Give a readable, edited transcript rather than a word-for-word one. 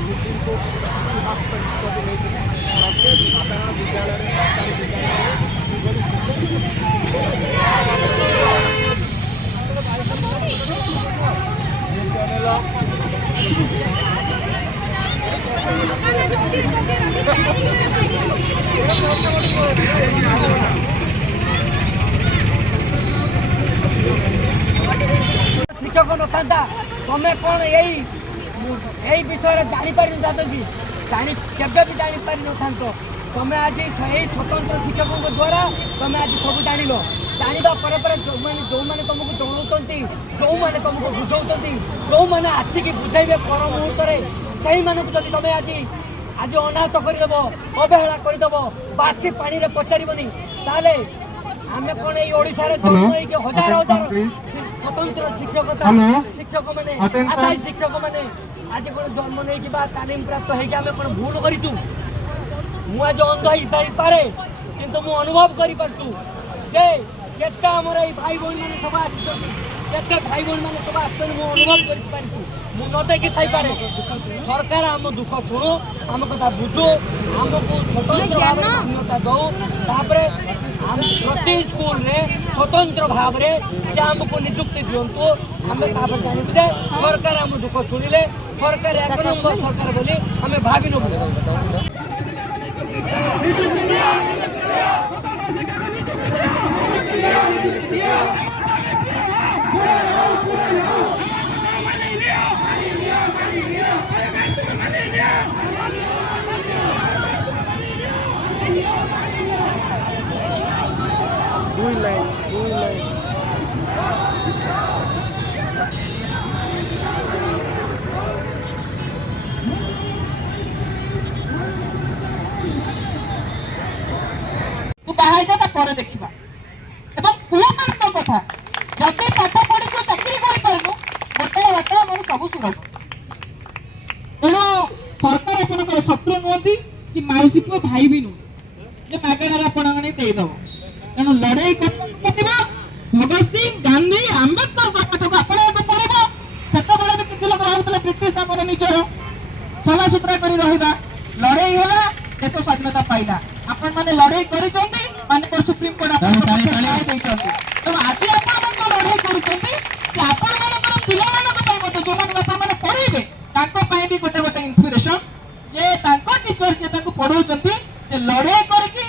supreme court निष्पत्ति नहीं प्रत्येक साधारण विद्यालय सरकारी शिक्षक न था तुम्हें कौन यही विषय जापर कि जानी केवे भी जापर न था तुम्हें आज यही स्वतंत्र शिक्षकों द्वारा तुम्हें आज सब जान जाना जो मैंने तुमको जनाऊँ जो मैंने तुमको बुझाऊँ जो मैंने आसिक बुझे पर मुहूर्त से मानक जब तुम्हें आज आज अनाहत करदेव अवहेला करदेव बासी पानी में पचारबनी ताले आम कौन ओडार जन्म हजार हजार स्वतंत्र शिक्षक मैंने आशायी शिक्षक मैंने आज कौन जन्म नहीं तालीम प्राप्त होकर कौन भूल करूँ मुझे अंध पारे किंतु मु अनुभव करे आमर भाई भाई मैंने सब आते भाई भाई मैंने सब आस अनुभव कर न देखी थाईपे सरकार आम दुख शुणु आम कथा बुझु आमको स्वतंत्र भाव मान्यता दौ प्रति स्कूल रे स्वतंत्र भाव में से आमको निजुक्ति दिंतु आम जानू जे सरकार आम दुख शुणिले सरकार एक नंबर सरकार बोली आम भावी नबू पर देखा कथा जब पाठ पढ़ी चाकरी करूँ गोटाए बात आम सब सुलभ तेणु सरकार आपंकर शत्रु नुहति कि मौसी पुओ भाई भी नुह मागणार आपदे तेणु लड़ाई भगत सिंह गांधी आंबेडकर कथा आप पढ़व से भी किसी लोग भावुले ब्रिटिश आम निजर चला सुतरा कर लड़ाई है देश स्वाधीनता पाइला आपण मैंने लड़ाई कर सुप्रीम कोर्ट तो आज आप लड़ाई कर पिला जो मैंने पढ़े भी गोटे गोटे इन्स्पिरेशन जे टीचर जे पढ़ाऊँ लड़ाई करके